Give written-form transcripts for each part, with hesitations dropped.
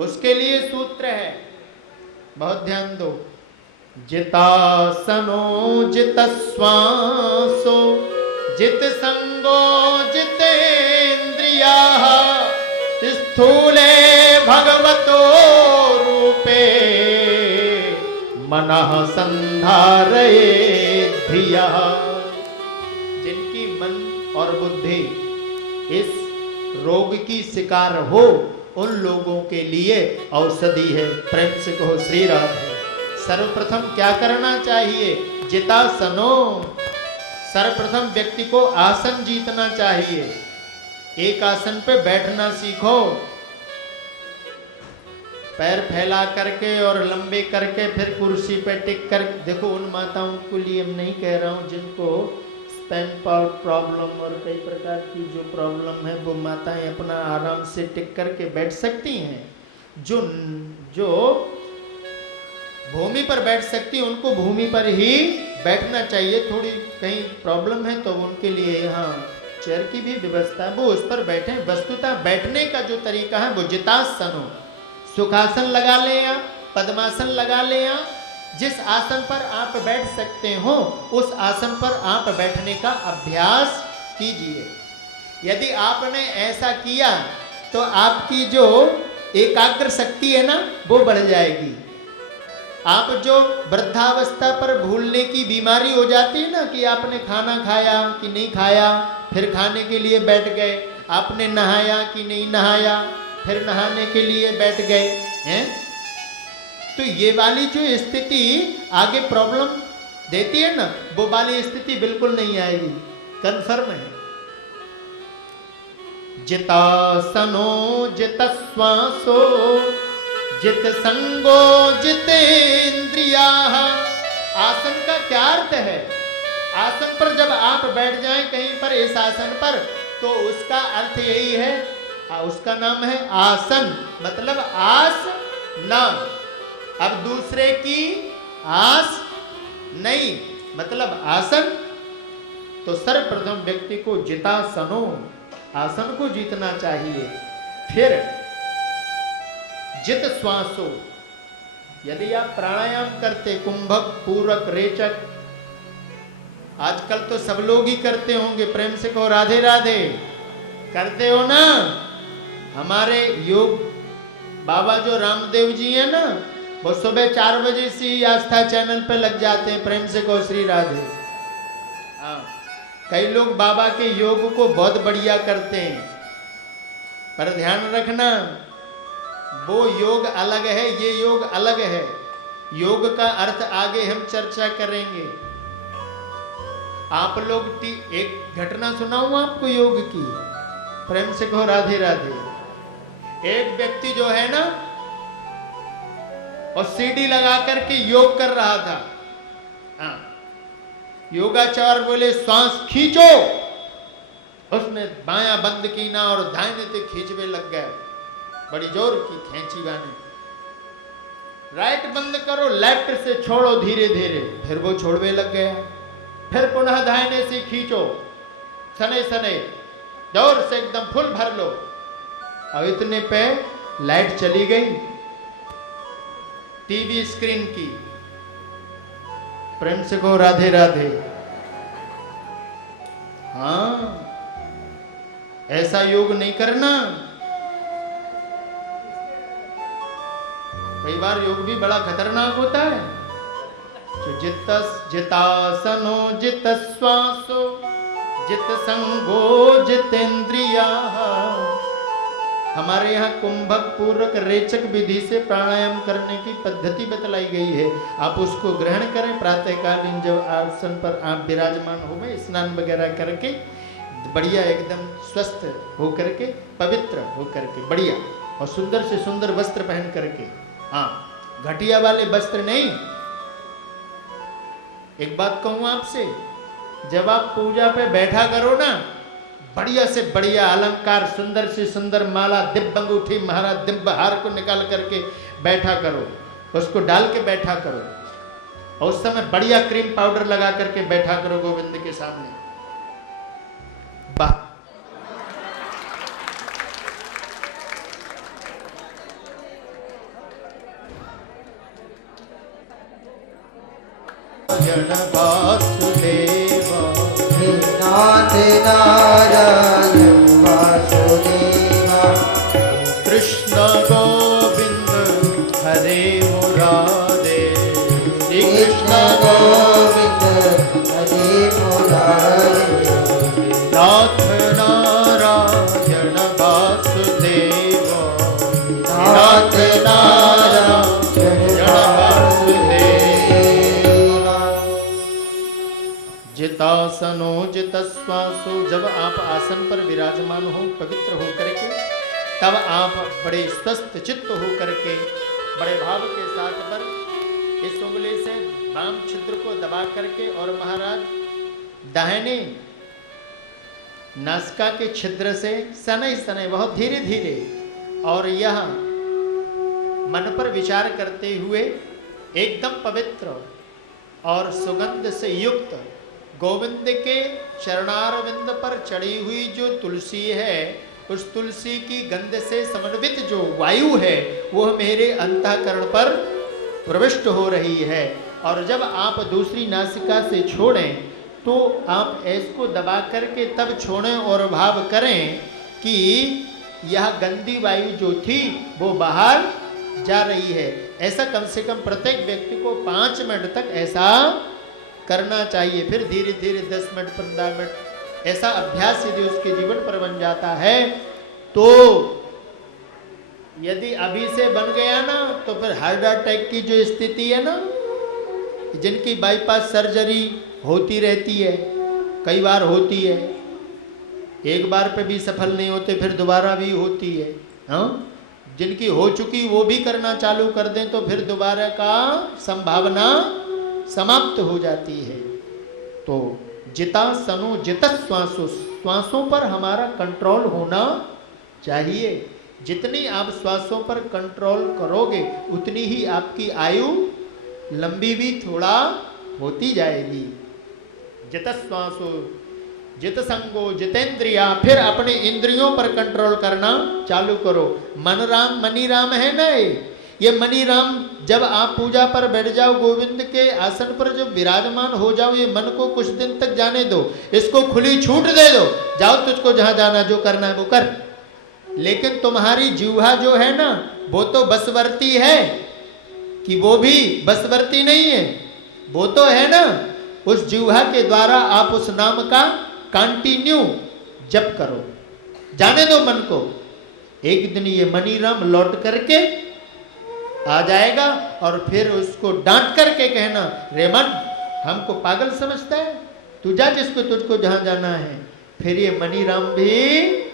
उसके लिए सूत्र है, बहुत ध्यान दो। जितासनो जित श्वासो जित संगो जितेन्द्रिया स्थूले भगवतो रूपे मनः संधारये धिया। जिनकी मन और बुद्धि इस रोग की शिकार हो, उन लोगों के लिए औषधि है। प्रेम से कहो श्री राधे। सर्वप्रथम क्या करना चाहिए? जितासनो। सर्वप्रथम व्यक्ति को आसन जीतना चाहिए। एक आसन पे बैठना सीखो, पैर फैला करके और लंबे करके, फिर कुर्सी पे टिक कर। देखो, उन माताओं के लिए नहीं कह रहा हूं जिनको स्पाइन प्रॉब्लम और कई प्रकार की जो प्रॉब्लम है, वो माताएं अपना आराम से टिक करके बैठ सकती हैं। जो भूमि पर बैठ सकती है, उनको भूमि पर ही बैठना चाहिए। थोड़ी कहीं प्रॉब्लम है तो उनके लिए यहाँ चेयर की भी व्यवस्था है, वो उस पर बैठे। वस्तुतः बैठने का जो तरीका है वो जितासनो। सुखासन लगा ले या पद्मासन लगा ले, या जिस आसन पर आप बैठ सकते हो उस आसन पर आप बैठने का अभ्यास कीजिए। यदि आपने ऐसा किया तो आपकी जो एकाग्र शक्ति है ना, वो बढ़ जाएगी। आप जो वृद्धावस्था पर भूलने की बीमारी हो जाती है ना, कि आपने खाना खाया कि नहीं खाया, फिर खाने के लिए बैठ गए, आपने नहाया कि नहीं नहाया, फिर नहाने के लिए बैठ गए हैं, तो ये वाली जो स्थिति आगे प्रॉब्लम देती है ना, वो वाली स्थिति बिल्कुल नहीं आएगी, कंफर्म है। जितासनो जित श्वासो जित संगो जितेन्द्रिया। आसन का क्या अर्थ है? आसन पर जब आप बैठ जाएं कहीं पर इस आसन पर, तो उसका अर्थ यही है, उसका नाम है आसन, मतलब आस न। अब दूसरे की आस नहीं, मतलब आसन। तो सर्वप्रथम व्यक्ति को जितासनो, आसन को जीतना चाहिए। फिर जित श्वासो। यदि आप प्राणायाम करते, कुंभक, पूरक, रेचक, आजकल तो सब लोग ही करते होंगे, प्रेम से कहो राधे राधे। करते हो ना? हमारे योग बाबा जो रामदेव जी हैं ना, वो सुबह 4 बजे से ही आस्था चैनल पे लग जाते हैं। प्रेम से कहो श्री राधे। कई लोग बाबा के योग को बहुत बढ़िया करते हैं, पर ध्यान रखना, वो योग अलग है, ये योग अलग है। योग का अर्थ आगे हम चर्चा करेंगे। आप लोग एक घटना सुनाऊं आपको योग की? प्रेम से कहो राधे राधे। एक व्यक्ति जो है ना, और सीडी लगा करके योग कर रहा था। हाँ, योगाचार्य बोले श्वास खींचो, उसने बायां बंद की ना और दाहिने से खींचवे लग गए, बड़ी जोर की खींची गाने। राइट बंद करो, लेफ्ट से छोड़ो धीरे धीरे, फिर वो छोड़वे लग गया। फिर पुनः दाहिने से खींचो, सने सने जोर से एकदम फुल भर लो। अब इतने पे लाइट चली गई टीवी स्क्रीन की। प्रेम से कहो राधे राधे। हाँ, ऐसा योग नहीं करना। कई बार योग भी बड़ा खतरनाक होता है। जितासनो जित श्वासो जित संगो जितेन्द्रिया। हमारे यहाँ कुंभक, पूरक, रेचक विधि से प्राणायाम करने की पद्धति बतलाई गई है। आप उसको ग्रहण करें। प्रातःकालीन जब आसन पर आप विराजमान हो गए, स्नान वगैरह करके बढ़िया एकदम स्वस्थ हो करके, पवित्र हो करके, बढ़िया और सुंदर से सुंदर वस्त्र पहन करके। हाँ, घटिया वाले वस्त्र नहीं। एक बात कहूं आपसे, जब आप पूजा पे बैठा करो ना, बढ़िया से बढ़िया अलंकार, सुंदर से सुंदर माला, दिव्य अंगूठी, महाराज दिव्य हार को निकाल करके बैठा करो, उसको डाल के बैठा करो, और उस समय बढ़िया क्रीम पाउडर लगा करके बैठा करो गोविंद के सामने। वाह, वासुदेव। हे नाथ नारायण वासुदेवा। कृष्ण गोविंद हरे मुरारे। श्री कृष्ण गोविंद हरे मुरारे। नाथ नारायण वासुदेव। नाथ नारायण वासुदेव। जितासनो जितश्वासो, जब आप आसन पर विराजमान हो पवित्र होकर के, तब आप बड़े स्वस्थ चित्त होकर के बड़े भाव के साथ पर इस उंगली से वाम छिद्र को दबा करके और महाराज दाहिने नासिका के छिद्र से शनै शनै बहुत धीरे धीरे और यह मन पर विचार करते हुए एकदम पवित्र और सुगंध से युक्त गोविंद के चरणारविंद पर चढ़ी हुई जो तुलसी है, उस तुलसी की गंध से समन्वित जो वायु है वह मेरे अंतःकरण पर प्रविष्ट हो रही है। और जब आप दूसरी नासिका से छोड़ें तो आप इसको दबा करके तब छोड़ें और भाव करें कि यह गंदी वायु जो थी वो बाहर जा रही है। ऐसा कम से कम प्रत्येक व्यक्ति को 5 मिनट तक ऐसा करना चाहिए। फिर धीरे धीरे 10 मिनट 15 मिनट ऐसा अभ्यास यदि उसके जीवन पर बन जाता है तो यदि अभी से बन गया ना तो फिर हार्ट अटैक की जो स्थिति है ना, जिनकी बाईपास सर्जरी होती रहती है, कई बार होती है, एक बार पे भी सफल नहीं होते फिर दोबारा भी होती है, हाँ, जिनकी हो चुकी वो भी करना चालू कर दें तो फिर दोबारा का संभावना समाप्त हो जाती है। तो जितासनो जितश्वासो, श्वासों पर हमारा कंट्रोल होना चाहिए। जितनी आप श्वासों पर कंट्रोल करोगे उतनी ही आपकी आयु लंबी भी थोड़ा होती जाएगी। जितश्वासो जितसंगो जितेंद्रिया, फिर अपने इंद्रियों पर कंट्रोल करना चालू करो। मन राम मनी राम है ना, ये मनी राम जब आप पूजा पर बैठ जाओ, गोविंद के आसन पर जब विराजमान हो जाओ, ये मन को कुछ दिन तक जाने दो, इसको खुली छूट दे दो, जाओ तुझको जहां जाना जो करना है वो कर। लेकिन तुम्हारी जीवा जो है ना वो तो बसवर्ती है कि वो भी बसवर्ती नहीं है, वो तो है ना, उस जीवा के द्वारा आप उस नाम का कंटिन्यू जप करो, जाने दो मन को। एक दिन ये मनी राम लौट करके आ जाएगा और फिर उसको डांट करके कहना, रे मन हमको पागल समझता है, तू जा जिसको तुझको जहां जाना है। फिर ये मनी राम भी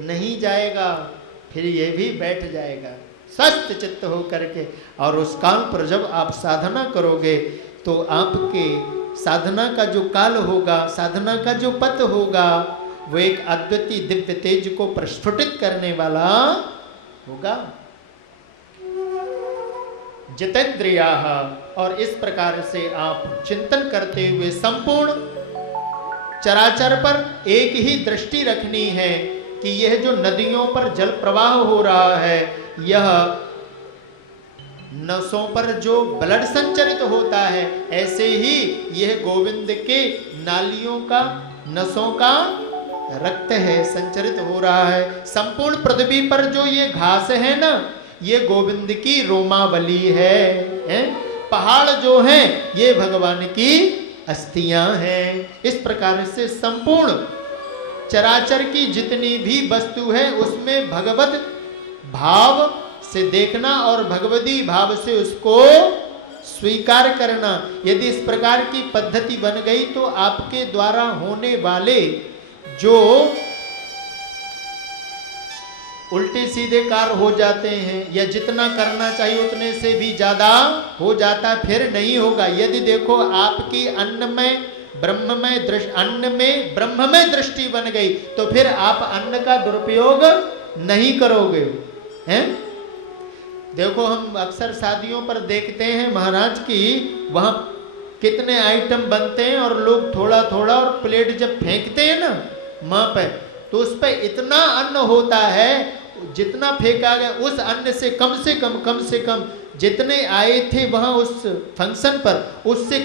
नहीं जाएगा, फिर ये भी बैठ जाएगा स्वस्थ चित्त हो करके। और उस काल पर जब आप साधना करोगे तो आपके साधना का जो काल होगा, साधना का जो पथ होगा, वो एक अद्वितीय दिव्य तेज को प्रस्फुटित करने वाला होगा। जितेंद्रिया, और इस प्रकार से आप चिंतन करते हुए संपूर्ण चराचर पर एक ही दृष्टि रखनी है कि यह जो नदियों पर जल प्रवाह हो रहा है, यह नसों पर जो ब्लड संचरित होता है, ऐसे ही यह गोविंद के नालियों का, नसों का रक्त है, संचरित हो रहा है। संपूर्ण पृथ्वी पर जो ये घास है ना, ये गोविंद की रोमावली है, पहाड़ जो हैं ये भगवान की अस्थियां हैं। इस प्रकार से संपूर्ण चराचर की जितनी भी वस्तु है उसमें भगवत भाव से देखना और भगवती भाव से उसको स्वीकार करना। यदि इस प्रकार की पद्धति बन गई तो आपके द्वारा होने वाले जो उल्टे सीधे कार्य हो जाते हैं, या जितना करना चाहिए उतने से भी ज्यादा हो जाता, फिर नहीं होगा। यदि देखो आपकी अन्न में ब्रह्ममय दृष्टि बन गई तो फिर आप अन्न का दुरुपयोग नहीं करोगे, हैं? देखो हम अक्सर शादियों पर देखते हैं महाराज की, वहां कितने आइटम बनते हैं और लोग थोड़ा थोड़ा, और प्लेट जब फेंकते हैं ना मां पे तो उस पे इतना अन्न होता है, जितना फेंका गया उस अन्न से कम से कम जितने आए थे वहां उस फंक्शन पर, उससे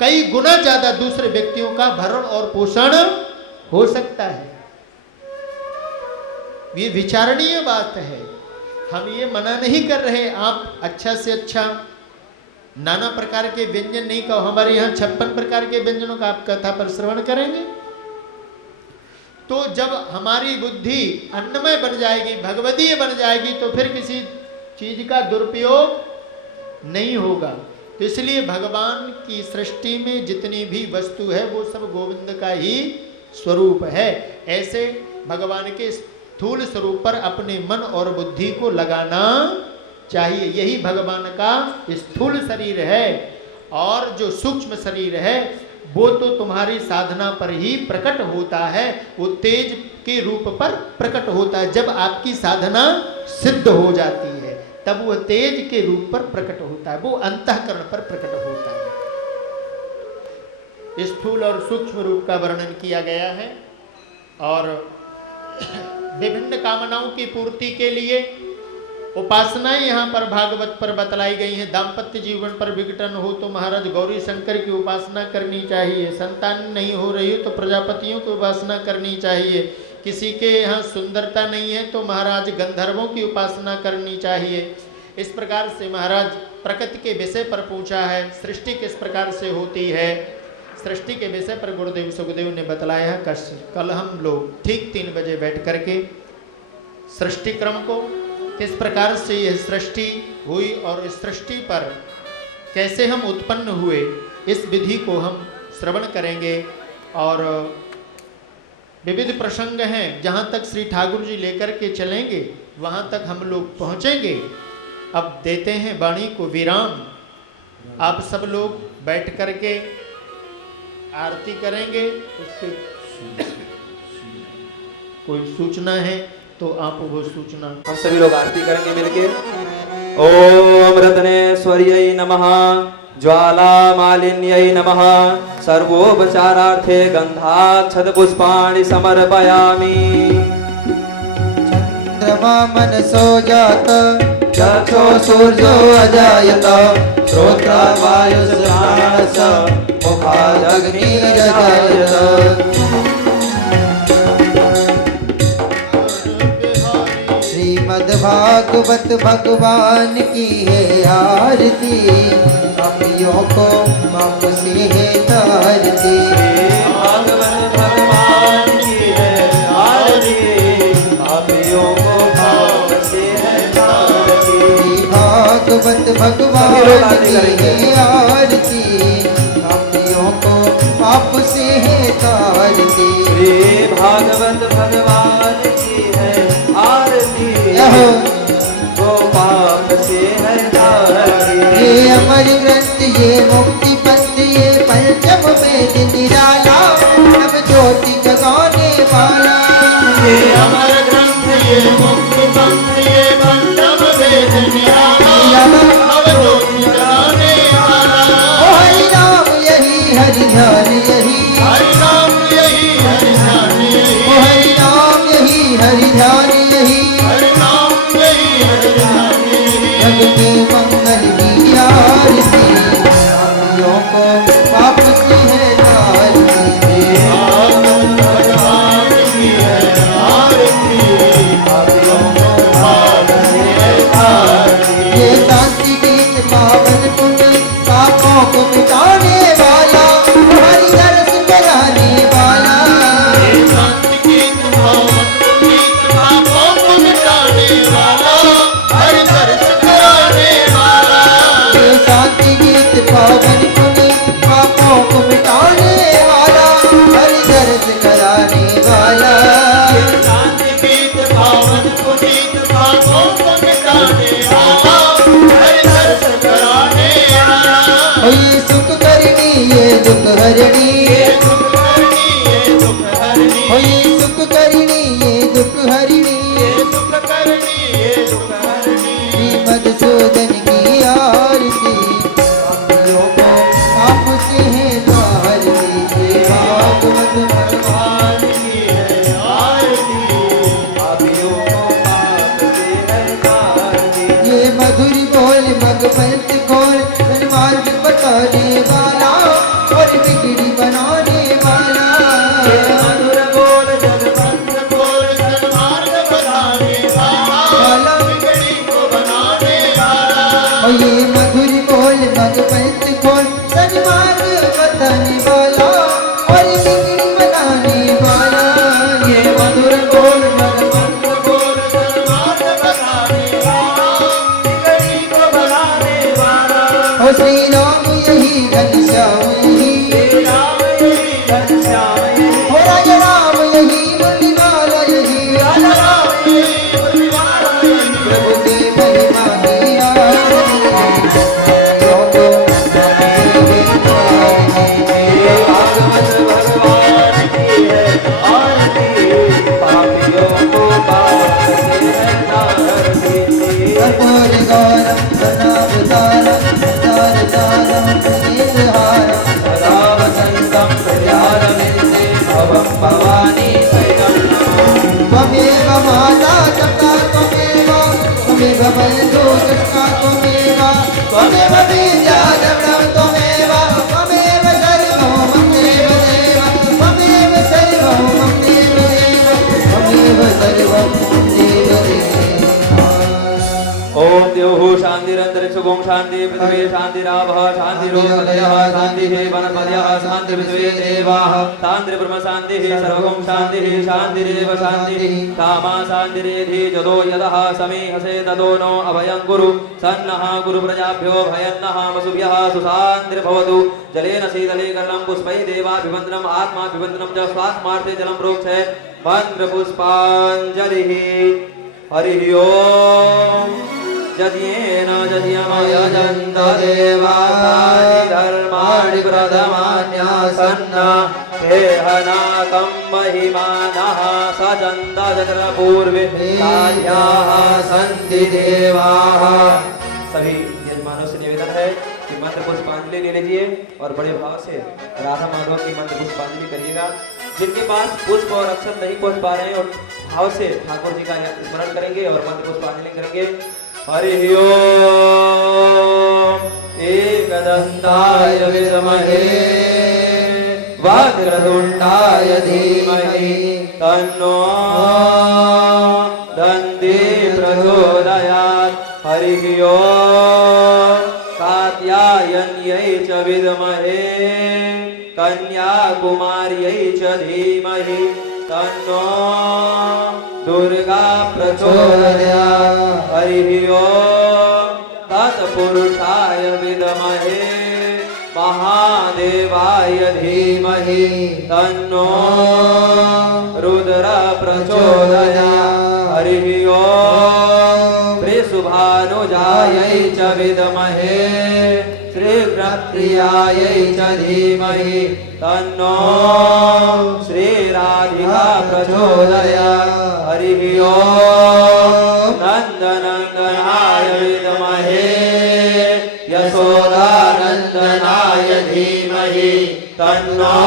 कई गुना ज्यादा दूसरे व्यक्तियों का भरण और पोषण हो सकता है। ये विचारणीय बात है। हम ये मना नहीं कर रहे, आप अच्छा से अच्छा नाना प्रकार के व्यंजन नहीं कहो। हमारे यहाँ 56 प्रकार के व्यंजनों का आप कथा पर श्रवण करेंगे। तो जब हमारी बुद्धि अन्नमय बन जाएगी, भगवदीय बन जाएगी, तो फिर किसी चीज का दुरुपयोग नहीं होगा। तो इसलिए भगवान की सृष्टि में जितनी भी वस्तु है वो सब गोविंद का ही स्वरूप है। ऐसे भगवान के स्थूल स्वरूप पर अपने मन और बुद्धि को लगाना चाहिए। यही भगवान का स्थूल शरीर है, और जो सूक्ष्म शरीर है वो तो तुम्हारी साधना पर ही प्रकट होता है। वो तेज के रूप पर प्रकट होता है। जब आपकी साधना सिद्ध हो जाती है तब वो तेज के रूप पर प्रकट होता है, वो अंतःकरण पर प्रकट होता है। स्थूल और सूक्ष्म रूप का वर्णन किया गया है, और विभिन्न कामनाओं की पूर्ति के लिए उपासनाएं यहाँ पर भागवत पर बतलाई गई हैं। दाम्पत्य जीवन पर विघटन हो तो महाराज गौरी शंकर की उपासना करनी चाहिए। संतान नहीं हो रही हो तो प्रजापतियों की उपासना करनी चाहिए। किसी के यहाँ सुंदरता नहीं है तो महाराज गंधर्वों की उपासना करनी चाहिए। इस प्रकार से महाराज प्रकृति के विषय पर पूछा है, सृष्टि किस प्रकार से होती है। सृष्टि के विषय पर गुरुदेव सुखदेव ने बतलाया है। कल हम लोग ठीक 3 बजे बैठ करके सृष्टि क्रम को, किस प्रकार से यह सृष्टि हुई और इस सृष्टि पर कैसे हम उत्पन्न हुए, इस विधि को हम श्रवण करेंगे। और विविध प्रसंग हैं, जहाँ तक श्री ठाकुर जी लेकर के चलेंगे वहाँ तक हम लोग पहुँचेंगे। अब देते हैं वाणी को विराम। आप सब लोग बैठ करके आरती करेंगे। उसके कोई सूचना है तो आप वो सूचना। हम सभी लोग आरती करेंगे मिलके। ओम रत्नेश्वर्यै नमः, ज्वाला मालिन्यै नमः, सर्वोपचारार्थे गंधाक्षत पुष्पाणि समर्पयामि। चंद्रमा मनसो जात, चक्षो सूर्यो अजायत, श्रोत्रात् वायुस्प्राणश्च, मुखादग्निरजायत। श्रीमद्भागवत भगवान की है आरती, पापियों को पाप से है तारती। भागवत भगवान की है आरती, पापियों को पाप से है तारती। भागवत भगवान की है आरती, पापियों को पाप से है तारती। श्री भागवत भगवान की है आरती, वो पाप से है तारती। ये अमर ग्रंथ, ये मुक्ति पंथ, ये पंचम वेद निराला, नव ज्योति जगाने वाला। ये अमर ग्रंथ, ये मुक्ति पंथ, ये पंचम वेद निराला, नव ज्योति जगाने वाला। ओ हरि नाम यही, हरि ध्यान यही, हरि नाम यही, हरि ध्यान यही, ओ हरि नाम यही, हरि ध्यान यही, हरि नाम यही, हरि ध्यान यही। जग के मंगल की आरती, पापियों को पाप से है तारती। भगवान की है आरती, पापियों को पाप से है तारती। ये शांति गीत पावन पुण्य पापों को मिटाने वाला, हरि दर्श कराने वाला। ये शांति गीत पावन पुनीत पापों को मिटाने वाला, हरि दर्श कराने वाला। ये शांति गीत पावन पुनीत पापों को मिटाने वाला, हरि दर्श कराने वाला। ये शांति गीत पावन पुनीत पापों को मिटाने वाला, हरि दर्श कराने वाला। ओ ये सुख करनी, ये दुख हरणी, ये सुख करनी, ये दुख हरनी, ओ ये सुख करनी, ये दुख हरणी। ये सुख करनी, ये दुख हरनी। श्री मधुसूदन की आरती, पापियों को पाप से है तारती। श्री भागवत भगवान भगवान की है आरती, पापियों को पंथ खोल सन्मार्ग बताने वाला और बिगड़ी बनाने वाला ये मधुर बोल जग मंत्र बोल सन्मार्ग बनाने वाला बिगड़ी को बनाने वाला और ये मधुर बोल मग पंथ खोल सन्मार्ग बताने वाला और बिगड़ी बनाने वाला ये मधुर बोल जग मंत्र बोल सन्मार्ग बनाने वाला बिगड़ी को बनाने वाला ओ श्री राम यही घनश्याम यही श्री राम यही घनश्याम यही ओ राजा राम यही मुरलीवाला यही राजा राम यही मुरलीवाला यही प्रभु की महिमा गिरा ये भागवत भगवान की है आरती पापियों को पाप से है नारती कर्पूर गौरम सनावतारम तारतारम नीलहारम सदा वसन्तं हृदयारविन्दे भवं भवानी शरणं त्वमेव माता पिता त्वमेव बन्धु कृष्णा त्वमेव विद्या द्रविणं त्वमेव सर्वं मम देव त्वमेव सर्वं मम देव त्वमेव सर्वं मम देव ओम देवः शान्तिरन्तरिक्षं शान्ति पृथिवी शान्तिरापः शान्तिरोषधयः शान्तिः वनस्पतयः शान्तिर्विश्वे देवाः शान्तिर्ब्रह्म शान्तिः सर्वगं शान्तिः शान्तिरेव शान्तिः कामा शान्तिरेधि जदो यदः समीहसे तदो नो अभयं कुरु सन्नः कुरु प्रजाभ्यो भयन्नः वसुभ्यः सुशान्तिर्भवतु जलेन शीतलीकरणं पुष्पैः देवाभिवन्दनम् आत्माभिवन्दनं च स्वात्मार्थे जलं प्रोक्षे मन्त्रपुष्पाञ्जलिः हरिः ओम् यद्येन यद्यमयजन्त देवानि धर्माणि प्रथमान्यासन्न हेहनाकं महिमानः सजन्त यत्र पूर्वे कार्याः सन्ति देवाः। सभी यजमानों से निवेदन है कि मंत्र पुष्पांजलि ले लीजिए और बड़े भाव से राधा माधव की मंत्र पुष्पांजलि करिएगा। जिनके पास पुष्प और अक्षत नहीं पहुंच पा रहे हैं और भाव से ठाकुर जी का स्मरण करेंगे और मंत्र पुष्पांजलि करेंगे। हरि ओम एकदंताय विद्महे वक्रतुंडाय धीमहि तन्नो दन्ति प्रचोदयात्। हरि ओम कात्यायन्यै च विद्महे कन्याकुमार्यै च धीमहि तन्नो दुर्गा प्रचोदयात्। हरि ओम तत्पुरुषाय विद्महे महादेवाय धीमहि तन्नो रुद्र प्रचोदयात्। हरि ओम वृषभानुजायै च विद्महे श्रीप्रियायै च धीमहि तन्नो श्रीराधिका प्रचोदयात्। हरि ओम नन्दनन्दनाय विद्महे यशोदानन्दनाय धीमहि तन्नो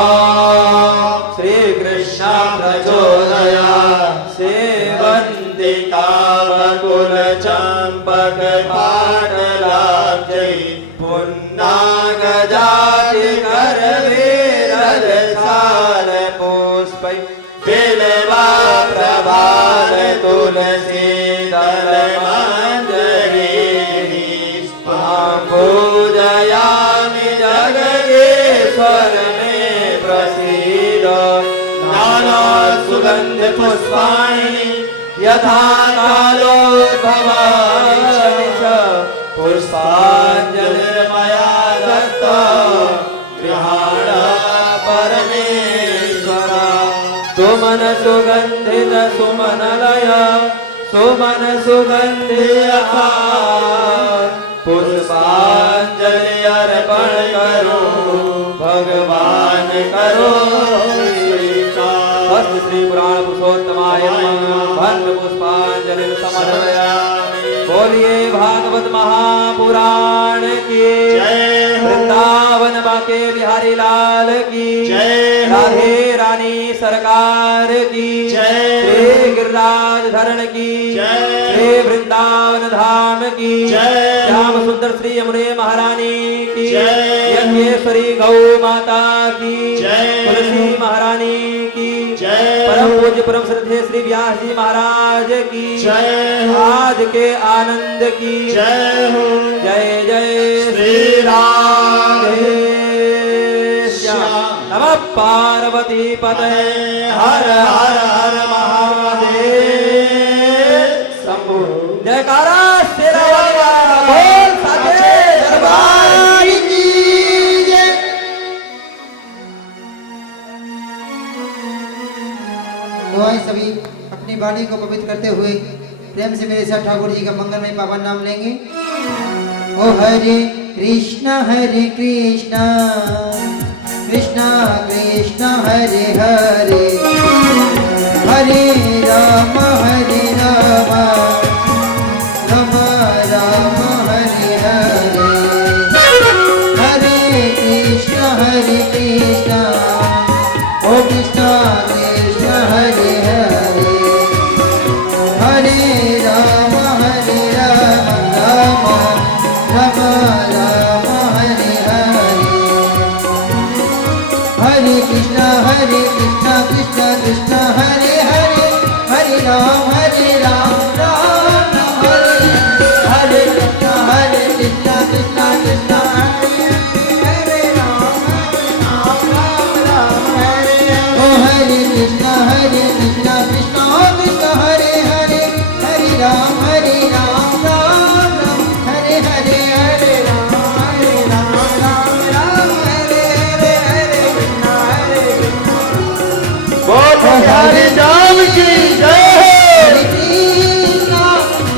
श्रीकृष्ण प्रचोदयात्। सेवन्तिका बकुलचम्पक पाटलाब्जै पुन्नागजाति करवीरजशाल पुष्पै बिल्वा प्रभात तुलसी दलमञ्जरीः पूजयामि जगदीश्वर मे प्रसीद। नाना सुगन्ध पुष्पाणि यथा कालोद्भवानि च पुष्पाञ्जलिर्मया दत्ता गृहाण परमेश्वर। सुमन सुगन्धित सुमनलय सुमन सुगन्धित पुष्पांजलि अर्पण करो भगवान करो स्वीकार। श्री पुराण पुरुषोत्तमाय मंत्र पुष्पांजलि समर्पयामि। बोलिए भागवत महापुराण की वृंदावन बाके बिहारी लाल की राधे रानी सरकार की श्री गिरिराज धरण की श्री वृंदावन धाम की जय। श्याम सुंदर श्री यमुने महारानी की जय। यज्ञेश्वरी गौ माता की जय। तुलसी महारानी की जय। परम पूज्य परम श्रद्धेय श्री व्यास जी महाराज की जय हो। आज के आनंद की जय हो। जय जय श्री राधे श्याम। नमः पार्वती पते हर हर हर महादेव शंभु। जयकारा शेरावाली का बोल साचे दरबार की जय। तो आइए सभी अपनी वाणी को पवित्र करते हुए प्रेम से मेरे साथ ठाकुर जी का मंगलमय पावन नाम लेंगे। ओ हरे कृष्णा कृष्णा कृष्णा हरे हरे हरे राम राम राम हरे हरे हरे कृष्णा ओ कृष्णा कृष्णा हरे हरे हरे राम राम राम हरे हरे हरे कृष्णा कृष्णा कृष्णा हरे हरे हरे राम राम राम हरे हरे कृष्णा कृष्णा कृष्णा हरे राम राम हरे ओ हरे कृष्णा कृष्णा कृष्णा हरे हरे हरे राम राम राम हरे हरे हरे राम राम राम हरे हरे हरे कृष्णा बोल हरि राम की जय हो। हरे कृष्णा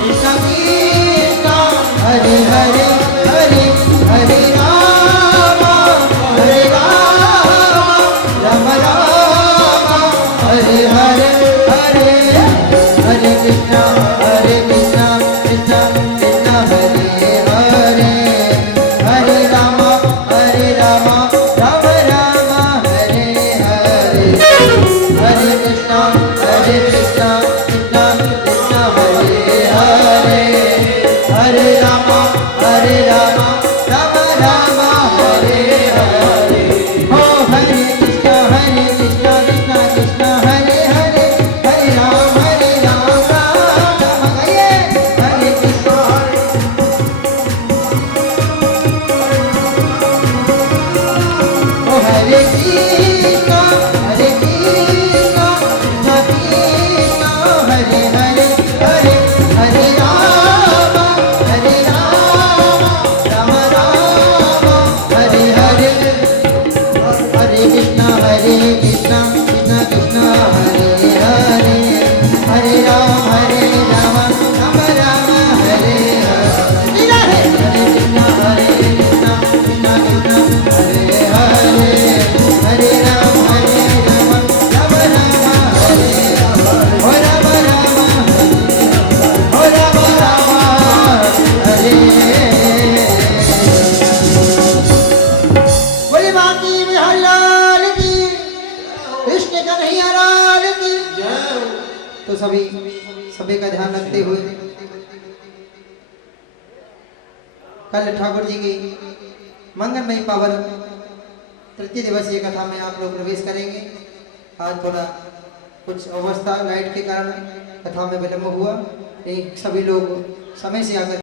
कृष्णा कृष्णा हरे हरे हरे हरे राम राम राम हरे हरे हरे हरे कृष्णा कृष्णा कृष्णा हरे हरे हरे राम राम राम हरे हरे हरे कृष्णा कृष्णा कृष्णा हरे हरे हरे राम राम राम हरे हरे हो हरे कृष्णा कृष्णा कृष्णा हरे हरे हरे राम राम राम हरे कृष्णा ओ हरे कृष्णा कृष्णा कृष्णा हरे हरे हरे हरे राम राम राम हरे हरे हरे कृष्णा कृष्णा कृष्णा हरे हरे हरे राम राम राम हरे हरे हरे कृष्णा कृष्णा कृष्णा हरे हरे हरे राम राम राम हरे हो राम हरे बोले बाकी बिहारी लाल की कृष्ण कन्हैया लाल की तो सभी का ध्यान रखते हुए कल ठाकुर जी की मंगलमय पावन तृतीय दिवसीय कथा में आप लोग प्रवेश करेंगे। आज थोड़ा कुछ अवस्था लाइट के कारण कथा में विलम्ब हुआ। सभी लोग समय से आकर